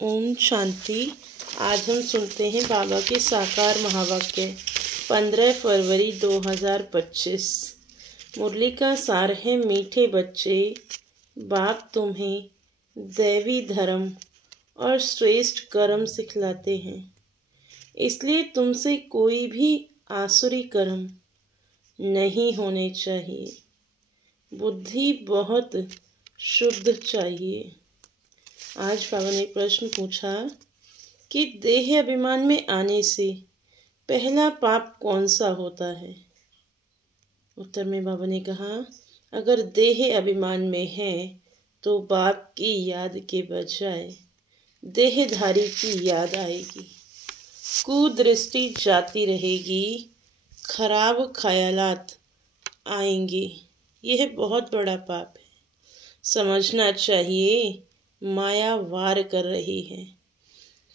ओम शांति। आज हम सुनते हैं बाबा के साकार महावाक्य 15 फरवरी 2025। मुरली का सार है, मीठे बच्चे, बाप तुम्हें दैवी धर्म और श्रेष्ठ कर्म सिखलाते हैं, इसलिए तुमसे कोई भी आसुरी कर्म नहीं होने चाहिए। बुद्धि बहुत शुद्ध चाहिए। आज बाबा ने प्रश्न पूछा कि देह अभिमान में आने से पहला पाप कौन सा होता है। उत्तर में बाबा ने कहा, अगर देह अभिमान में है तो बाप की याद के बजाय देहधारी की याद आएगी, कुदृष्टि जाती रहेगी, खराब ख्यालात आएंगे। यह बहुत बड़ा पाप है। समझना चाहिए माया वार कर रही है,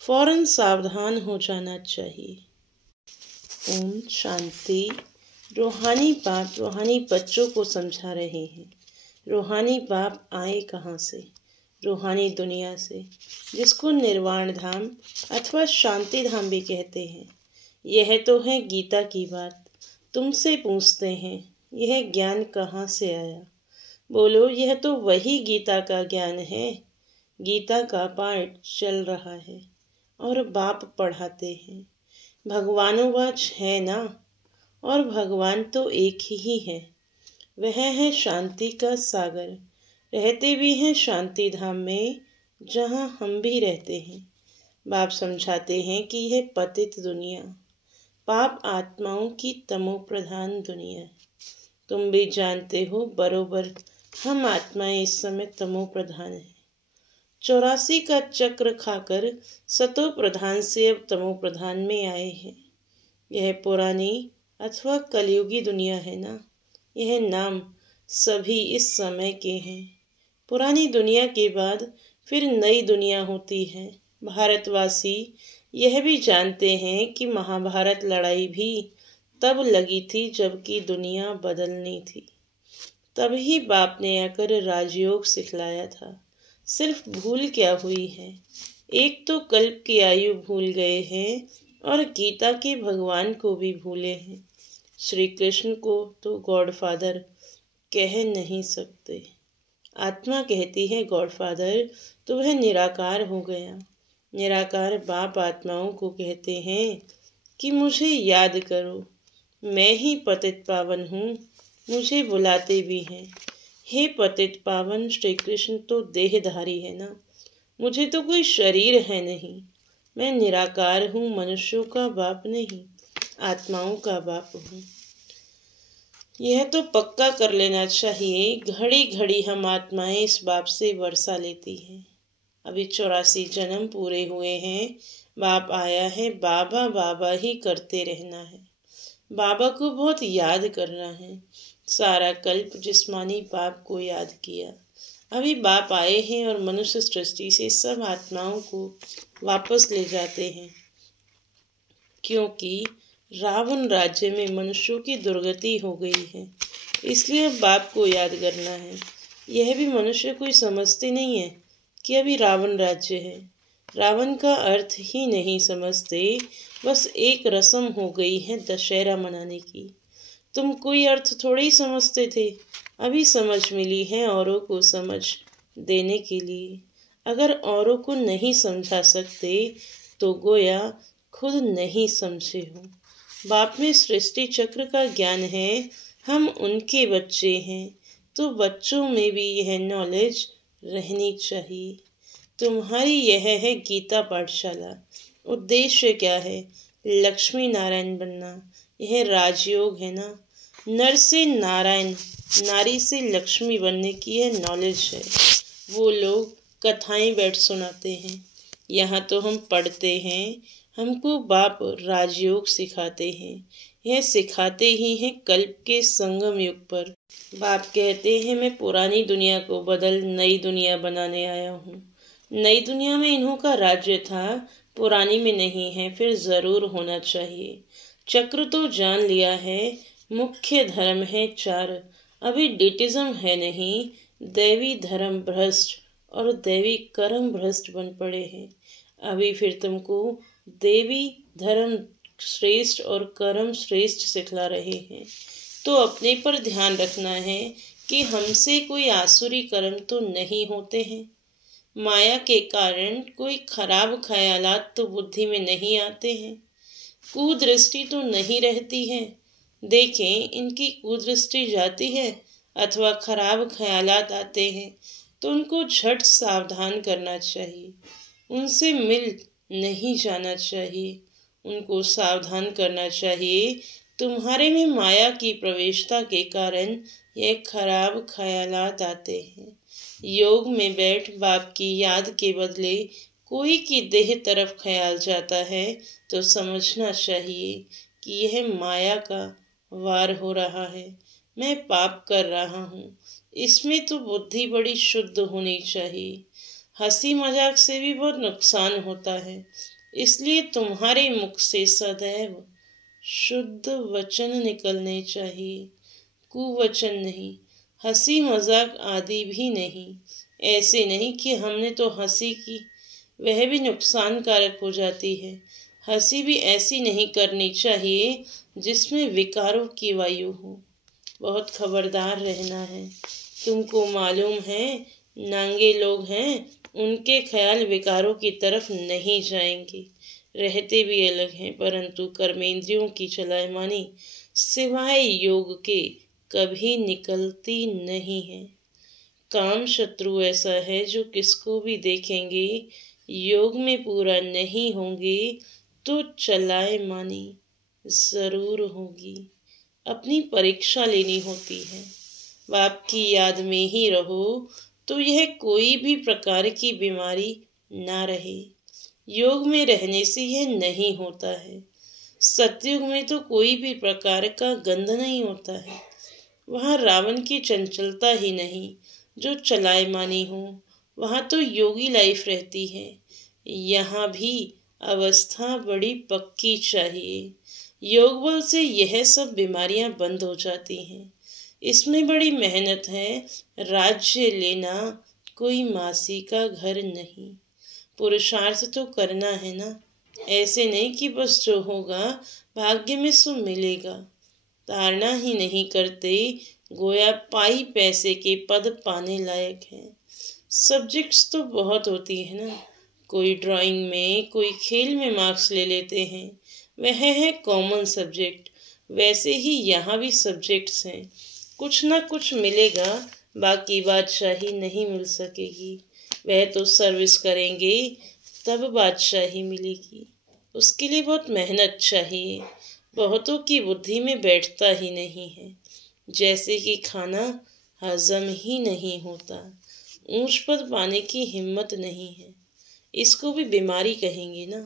फौरन सावधान हो जाना चाहिए। ओम शांति। रूहानी बाप रूहानी बच्चों को समझा रहे हैं। रूहानी बाप आए कहाँ से? रूहानी दुनिया से, जिसको निर्वाण धाम अथवा शांति धाम भी कहते हैं। यह तो है गीता की बात। तुमसे पूछते हैं, यह ज्ञान कहाँ से आया? बोलो, यह तो वही गीता का ज्ञान है। गीता का पाठ चल रहा है और बाप पढ़ाते हैं। भगवानुवाच है ना, और भगवान तो एक ही है। वह है शांति का सागर। रहते भी हैं शांति धाम में, जहाँ हम भी रहते हैं। बाप समझाते हैं कि यह पतित दुनिया, पाप आत्माओं की तमो प्रधान दुनिया है। तुम भी जानते हो बरोबर, हम आत्माएं इस समय तमो प्रधान हैं। 84 का चक्र खाकर सतो प्रधान से अब तमो प्रधान में आए हैं। यह पुरानी अथवा कलयुगी दुनिया है ना। यह नाम सभी इस समय के हैं। पुरानी दुनिया के बाद फिर नई दुनिया होती है। भारतवासी यह भी जानते हैं कि महाभारत लड़ाई भी तब लगी थी जबकि दुनिया बदलनी थी। तभी बाप ने आकर राजयोग सिखलाया था। सिर्फ भूल क्या हुई है? एक तो कल्प की आयु भूल गए हैं और गीता के भगवान को भी भूले हैं। श्री कृष्ण को तो गॉडफादर कह नहीं सकते। आत्मा कहती है गॉडफादर, तो वह निराकार हो गया। निराकार बाप आत्माओं को कहते हैं कि मुझे याद करो, मैं ही पतित पावन हूँ। मुझे बुलाते भी हैं, हे पतित पावन श्री कृष्ण तो देहधारी है ना। मुझे तो कोई शरीर है नहीं। मैं निराकार हूँ, मनुष्यों का बाप नहीं, आत्माओं का बाप हूँ। यह तो पक्का कर लेना चाहिए। घड़ी घड़ी हम आत्माएं इस बाप से वर्षा लेती हैं। अभी 84 जन्म पूरे हुए हैं। बाप आया है, बाबा बाबा ही करते रहना है। बाबा को बहुत याद करना है। सारा कल्प जिस्मानी बाप को याद किया। अभी बाप आए हैं और मनुष्य सृष्टि से सब आत्माओं को वापस ले जाते हैं, क्योंकि रावण राज्य में मनुष्यों की दुर्गति हो गई है। इसलिए अब बाप को याद करना है। यह भी मनुष्य कोई समझते नहीं है कि अभी रावण राज्य है। रावण का अर्थ ही नहीं समझते। बस एक रस्म हो गई है दशहरा मनाने की। तुम कोई अर्थ थोड़े ही समझते थे। अभी समझ मिली है औरों को समझ देने के लिए। अगर औरों को नहीं समझा सकते तो गोया खुद नहीं समझे हो। बाप में सृष्टि चक्र का ज्ञान है। हम उनके बच्चे हैं, तो बच्चों में भी यह नॉलेज रहनी चाहिए। तुम्हारी यह है गीता पाठशाला। उद्देश्य क्या है? लक्ष्मी नारायण बनना। यह राजयोग है ना। नर से नारायण, नारी से लक्ष्मी बनने की यह नॉलेज है। वो लोग कथाएं बैठ सुनाते हैं, यहाँ तो हम पढ़ते हैं। हमको बाप राजयोग सिखाते हैं। यह सिखाते ही हैं कल्प के संगम युग पर। बाप कहते हैं, मैं पुरानी दुनिया को बदल नई दुनिया बनाने आया हूँ। नई दुनिया में इन्हों का राज्य था, पुरानी में नहीं है, फिर जरूर होना चाहिए। चक्र तो जान लिया है। मुख्य धर्म है 4। अभी डिटिज्म है नहीं। दैवी धर्म भ्रष्ट और दैवी कर्म भ्रष्ट बन पड़े हैं। अभी फिर तुमको देवी धर्म श्रेष्ठ और कर्म श्रेष्ठ सिखला रहे हैं। तो अपने पर ध्यान रखना है कि हमसे कोई आसुरी कर्म तो नहीं होते हैं। माया के कारण कोई खराब ख्यालात तो बुद्धि में नहीं आते हैं। कुदृष्टि तो नहीं रहती है। देखें, इनकी कुदृष्टि जाती है अथवा खराब ख्यालात आते हैं तो उनको झट सावधान करना चाहिए। उनसे मिल नहीं जाना चाहिए, उनको सावधान करना चाहिए। तुम्हारे में माया की प्रवेशता के कारण ये खराब ख्यालात आते हैं। योग में बैठ बाप की याद के बदले कोई की देह तरफ ख्याल जाता है तो समझना चाहिए कि यह माया का वार हो रहा है, मैं पाप कर रहा हूँ। इसमें तो बुद्धि बड़ी शुद्ध होनी चाहिए। हंसी मजाक से भी बहुत नुकसान होता है, इसलिए तुम्हारे मुख से सदैव शुद्ध वचन निकलने चाहिए, कुवचन नहीं, हंसी मजाक आदि भी नहीं। ऐसे नहीं कि हमने तो हंसी की, वह भी नुकसानकारक हो जाती है। हंसी भी ऐसी नहीं करनी चाहिए जिसमें विकारों की वायु हो। बहुत खबरदार रहना है। तुमको मालूम है नांगे लोग हैं, उनके ख्याल विकारों की तरफ नहीं जाएंगे। रहते भी अलग हैं, परंतु कर्मेंद्रियों की चलायमानी सिवाय योग के कभी निकलती नहीं है। काम शत्रु ऐसा है जो किसको भी देखेंगे योग में पूरा नहीं होंगे तो चलायमानी जरूर होगी। अपनी परीक्षा लेनी होती है। बाप की याद में ही रहो तो यह कोई भी प्रकार की बीमारी ना रहे। योग में रहने से यह नहीं होता है। सतयुग में तो कोई भी प्रकार का गंध नहीं होता है। वहाँ रावण की चंचलता ही नहीं जो चलायमानी हो। वहाँ तो योगी लाइफ रहती है। यहाँ भी अवस्था बड़ी पक्की चाहिए। योग बल से यह सब बीमारियां बंद हो जाती हैं। इसमें बड़ी मेहनत है। राज्य लेना कोई मासी का घर नहीं। पुरुषार्थ तो करना है ना। ऐसे नहीं कि बस जो होगा भाग्य में सो मिलेगा। ताड़ना ही नहीं करते, गोया पाई पैसे के पद पाने लायक है। सब्जेक्ट्स तो बहुत होती है ना। कोई ड्राइंग में, कोई खेल में मार्क्स ले लेते हैं, वह है कॉमन सब्जेक्ट। वैसे ही यहाँ भी सब्जेक्ट्स हैं। कुछ ना कुछ मिलेगा, बाकी बादशाही नहीं मिल सकेगी। वह तो सर्विस करेंगे तब बादशाही मिलेगी। उसके लिए बहुत मेहनत चाहिए। बहुतों की बुद्धि में बैठता ही नहीं है। जैसे कि खाना हजम ही नहीं होता। ऊंच पद पाने की हिम्मत नहीं है। इसको भी बीमारी कहेंगे ना।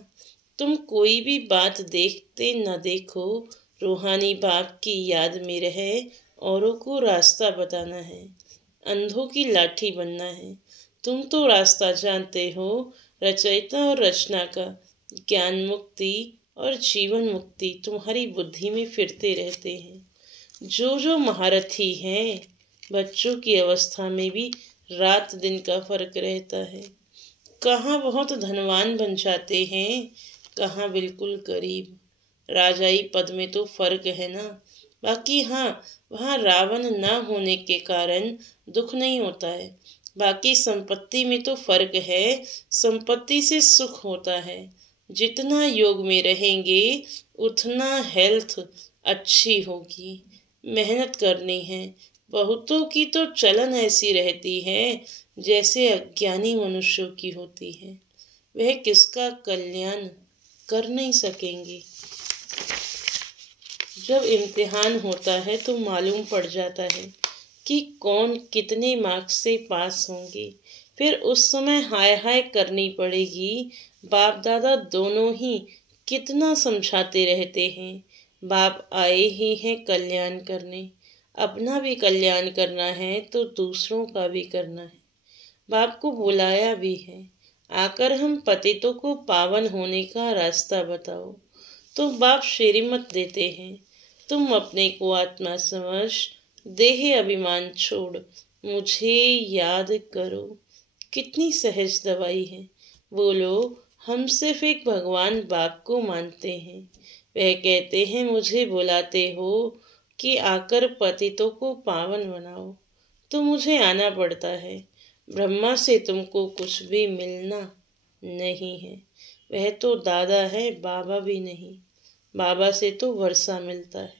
तुम कोई भी बात देखते न देखो, रूहानी बाप की याद में रहे, औरों को रास्ता बताना है, अंधों की लाठी बनना है। तुम तो रास्ता जानते हो। रचयिता और रचना का ज्ञान मुक्ति और जीवन मुक्ति तुम्हारी बुद्धि में फिरते रहते हैं। जो महारथी हैं, बच्चों की अवस्था में भी रात दिन का फर्क रहता है। कहाँ बहुत धनवान बन जाते हैं, कहाँ बिल्कुल गरीब। राजाई पद में तो फर्क है ना। बाकी हाँ, वहाँ रावण ना होने के कारण दुख नहीं होता है। बाकी संपत्ति में तो फर्क है। संपत्ति से सुख होता है। जितना योग में रहेंगे उतना हेल्थ अच्छी होगी। मेहनत करनी है। बहुतों की तो चलन ऐसी रहती है जैसे अज्ञानी मनुष्यों की होती है। वह किसका कल्याण कर नहीं सकेंगे। जब इम्तिहान होता है तो मालूम पड़ जाता है कि कौन कितने मार्क्स से पास होंगे। फिर उस समय हाय हाय करनी पड़ेगी। बाप दादा दोनों ही कितना समझाते रहते हैं। बाप आए ही हैं कल्याण करने। अपना भी कल्याण करना है तो दूसरों का भी करना है। बाप को बुलाया भी है, आकर हम पतितों को पावन होने का रास्ता बताओ। तो बाप श्रीमत देते हैं, तुम अपने को आत्मा समझ, देह अभिमान छोड़ मुझे याद करो। कितनी सहज दवाई है। बोलो, हम सिर्फ एक भगवान बाप को मानते हैं। वह कहते हैं मुझे बुलाते हो कि आकर पतितों को पावन बनाओ, तो मुझे आना पड़ता है। ब्रह्मा से तुमको कुछ भी मिलना नहीं है। वह तो दादा है, बाबा भी नहीं। बाबा से तो वर्षा मिलता है,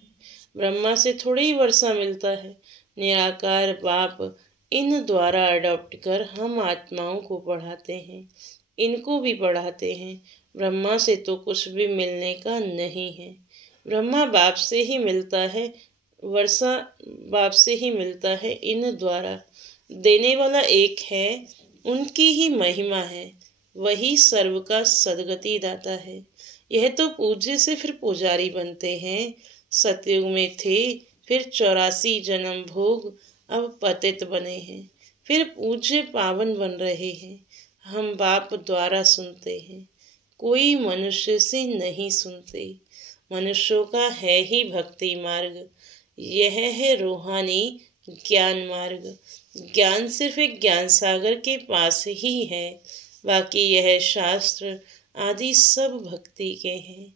ब्रह्मा से थोड़ी ही वर्षा मिलता है। निराकार बाप इन द्वारा अडॉप्ट कर हम आत्माओं को पढ़ाते हैं, इनको भी पढ़ाते हैं। ब्रह्मा से तो कुछ भी मिलने का नहीं है। ब्रह्मा बाप से ही मिलता है, वर्षा बाप से ही मिलता है। इन द्वारा देने वाला एक है, उनकी ही महिमा है। वही सर्व का सदगति दाता है। यह तो पूज्य से फिर पुजारी बनते हैं। सतयुग में थे, फिर 84 जन्म भोग, अब पतित बने हैं, फिर पूज्य पावन बन रहे हैं। हम बाप द्वारा सुनते हैं, कोई मनुष्य से नहीं सुनते। मनुष्यों का है ही भक्ति मार्ग, यह है रूहानी ज्ञान मार्ग। ज्ञान सिर्फ एक ज्ञान सागर के पास ही है, बाकी यह शास्त्र आदि सब भक्ति के हैं।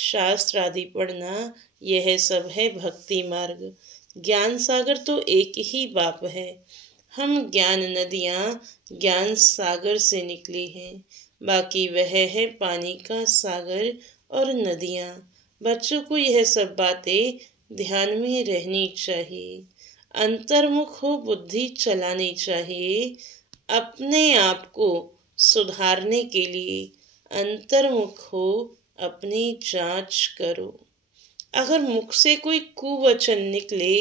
शास्त्र आदि पढ़ना यह सब है भक्ति मार्ग। ज्ञान सागर तो एक ही बाप है। हम ज्ञान नदियाँ ज्ञान सागर से निकली हैं, बाकी वह है पानी का सागर और नदियाँ। बच्चों को यह सब बातें ध्यान में रहनी चाहिए। अंतर्मुख हो बुद्धि चलानी चाहिए। अपने आप को सुधारने के लिए अंतर्मुख हो, अपनी जांच करो। अगर मुख से कोई कुवचन निकले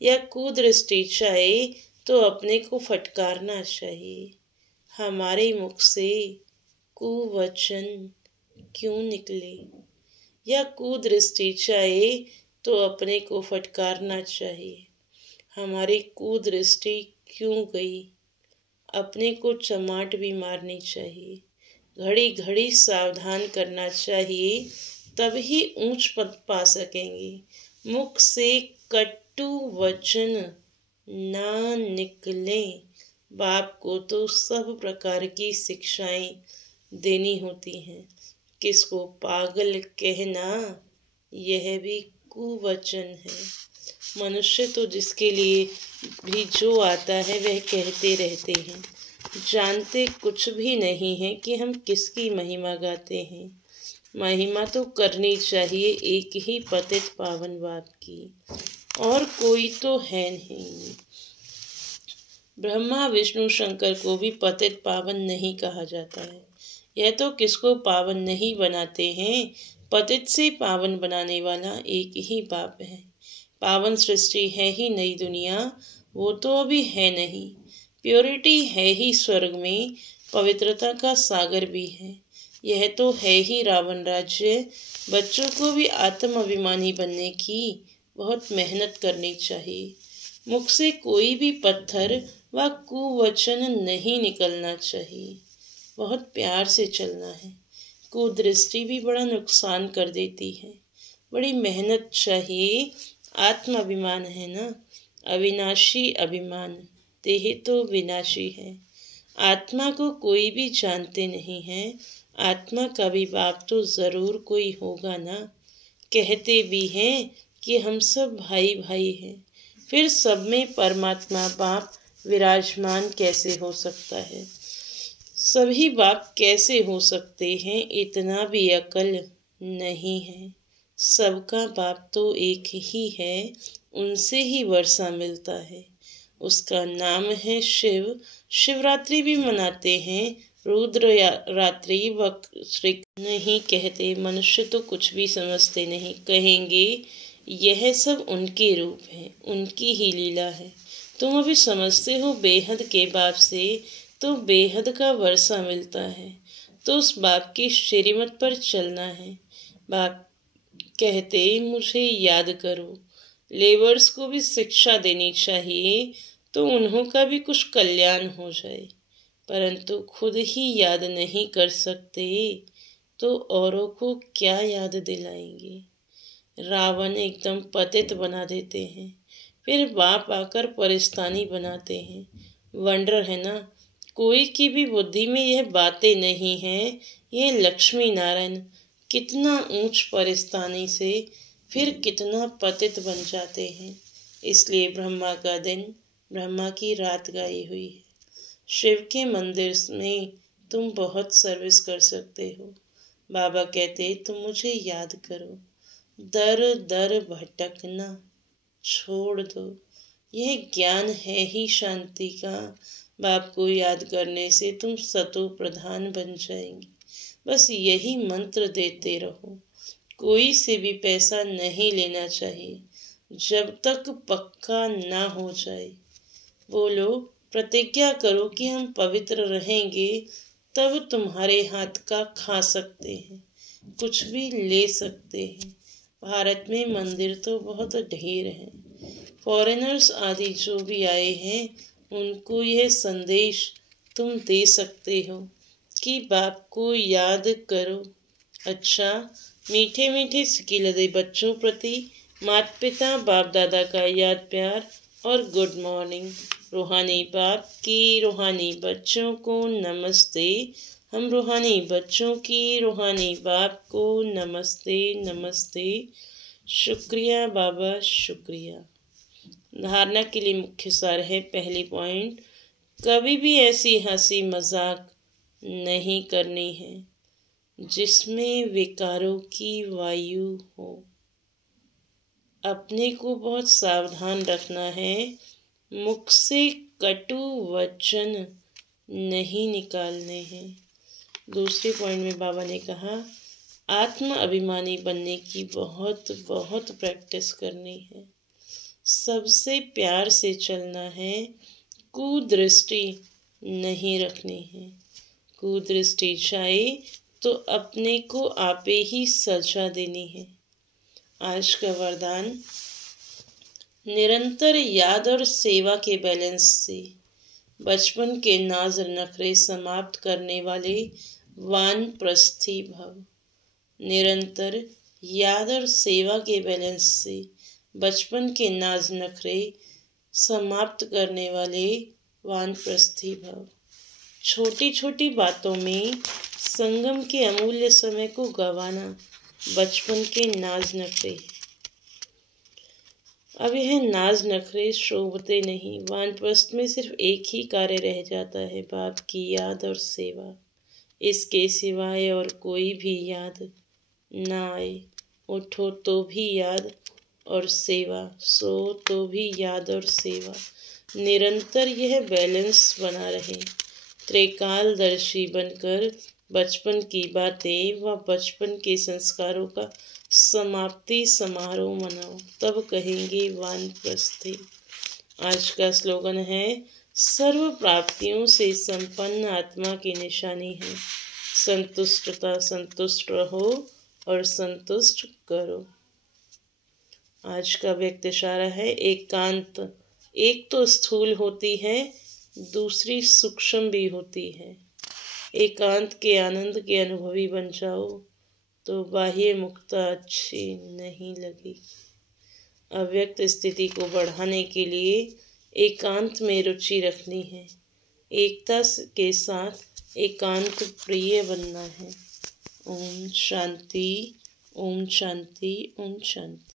या कुदृष्टि चाहे तो अपने को फटकारना चाहिए। हमारे मुख से कुवचन क्यों निकले या कुदृष्टि चाहे तो अपने को फटकारना चाहिए। हमारी कुदृष्टि क्यों गई, अपने को चमाट भी मारनी चाहिए। घड़ी घड़ी सावधान करना चाहिए, तभी ऊंच पद पा सकेंगे। मुख से कटु वचन ना निकले। बाप को तो सब प्रकार की शिक्षाएं देनी होती हैं। किसको पागल कहना, यह भी कुवचन है। मनुष्य तो जिसके लिए भी जो आता है वह कहते रहते हैं, जानते कुछ भी नहीं है कि हम किसकी महिमा गाते हैं। महिमा तो करनी चाहिए एक ही पतित पावन बाप की, और कोई तो है नहीं। ब्रह्मा विष्णु शंकर को भी पतित पावन नहीं कहा जाता है। यह तो किसको पावन नहीं बनाते हैं, पतित से पावन बनाने वाला एक ही बाप है। पावन सृष्टि है ही नई दुनिया, वो तो अभी है नहीं। प्योरिटी है ही स्वर्ग में, पवित्रता का सागर भी है। यह तो है ही रावण राज्य। बच्चों को भी आत्म अभिमानी बनने की बहुत मेहनत करनी चाहिए। मुख से कोई भी पत्थर व कुवचन नहीं निकलना चाहिए। बहुत प्यार से चलना है। कुदृष्टि भी बड़ा नुकसान कर देती है। बड़ी मेहनत चाहिए। आत्म अभिमान है ना, अविनाशी अभिमान, देह तो विनाशी है। आत्मा को कोई भी जानते नहीं है। आत्मा का भी बाप तो जरूर कोई होगा ना। कहते भी हैं कि हम सब भाई भाई हैं, फिर सब में परमात्मा बाप विराजमान कैसे हो सकता है? सभी बाप कैसे हो सकते हैं? इतना भी अकल नहीं है। सबका बाप तो एक ही है, उनसे ही वर्षा मिलता है। उसका नाम है शिव। शिवरात्रि भी मनाते हैं, रुद्र रात्रि व श्री नहीं कहते। मनुष्य तो कुछ भी समझते नहीं, कहेंगे यह सब उनके रूप है, उनकी ही लीला है। तुम अभी समझते हो बेहद के बाप से तो बेहद का वर्षा मिलता है, तो उस बाप की श्रीमत पर चलना है। बाप कहते मुझे याद करो। लेबर्स को भी शिक्षा देनी चाहिए तो उन्हों का भी कुछ कल्याण हो जाए, परंतु खुद ही याद नहीं कर सकते तो औरों को क्या याद दिलाएंगे। रावण एकदम पतित बना देते हैं, फिर बाप आकर परिस्तानी बनाते हैं। वंडर है ना, कोई की भी बुद्धि में यह बातें नहीं हैं। ये लक्ष्मी नारायण कितना ऊंच परिस्थानी से फिर कितना पतित बन जाते हैं। इसलिए ब्रह्मा का दिन, ब्रह्मा की रात गाई हुई है। शिव के मंदिर में तुम बहुत सर्विस कर सकते हो। बाबा कहते तुम मुझे याद करो, दर दर भटकना छोड़ दो। यह ज्ञान है ही शांति का। बाप को याद करने से तुम सतो प्रधान बन जाएंगे। बस यही मंत्र देते रहो। कोई से भी पैसा नहीं लेना चाहिए जब तक पक्का ना हो जाए। बोलो, प्रतिज्ञा करो कि हम पवित्र रहेंगे, तब तुम्हारे हाथ का खा सकते हैं, कुछ भी ले सकते हैं। भारत में मंदिर तो बहुत ढेर हैं। फॉरेनर्स आदि जो भी आए हैं उनको यह संदेश तुम दे सकते हो कि बाप को याद करो। अच्छा, मीठे मीठे सिकिलदे बच्चों प्रति माता पिता बाप दादा का याद प्यार और गुड मॉर्निंग। रूहानी बाप की रूहानी बच्चों को नमस्ते। हम रूहानी बच्चों की रूहानी बाप को नमस्ते नमस्ते। शुक्रिया बाबा, शुक्रिया। धारणा के लिए मुख्य सार है। पहली पॉइंट, कभी भी ऐसी हंसी मजाक नहीं करनी है जिसमें विकारों की वायु हो। अपने को बहुत सावधान रखना है। मुख से कटु वचन नहीं निकालने हैं। दूसरे पॉइंट में बाबा ने कहा आत्म अभिमानी बनने की बहुत बहुत प्रैक्टिस करनी है। सबसे प्यार से चलना है। कुदृष्टि नहीं रखनी है। कुदृष्टि चाहे तो अपने को आपे ही सजा देनी है। आज का वरदान, निरंतर याद और सेवा के बैलेंस से बचपन के नाज नखरे समाप्त करने वाले वानप्रस्थी भव। निरंतर याद और सेवा के बैलेंस से बचपन के नाज नखरे समाप्त करने वाले वानप्रस्थी भव। छोटी छोटी बातों में संगम के अमूल्य समय को गंवाना बचपन के नाज नखरे। अब यह नाज नखरे शोभते नहीं। वानप्रस्थ में सिर्फ एक ही कार्य रह जाता है, बाप की याद और सेवा। इसके सिवाय और कोई भी याद ना आए। उठो तो भी याद और सेवा, सो तो भी याद और सेवा। निरंतर यह बैलेंस बना रहे। त्रिकालदर्शी बनकर बचपन की बातें व बचपन के संस्कारों का समाप्ति समारोह मनाओ, तब कहेंगे वानप्रस्थी। आज का स्लोगन है, सर्व प्राप्तियों से संपन्न आत्मा की निशानी है संतुष्टता। संतुष्ट रहो और संतुष्ट करो। आज का व्यक्त इशारा है, एकांत एक तो स्थूल होती है, दूसरी सूक्ष्म भी होती है। एकांत के आनंद के अनुभवी बन जाओ तो बाह्य मुक्ता अच्छी नहीं लगी। अव्यक्त स्थिति को बढ़ाने के लिए एकांत में रुचि रखनी है। एकता के साथ एकांत प्रिय बनना है। ओम शांति, ओम शांति, ओम शांति।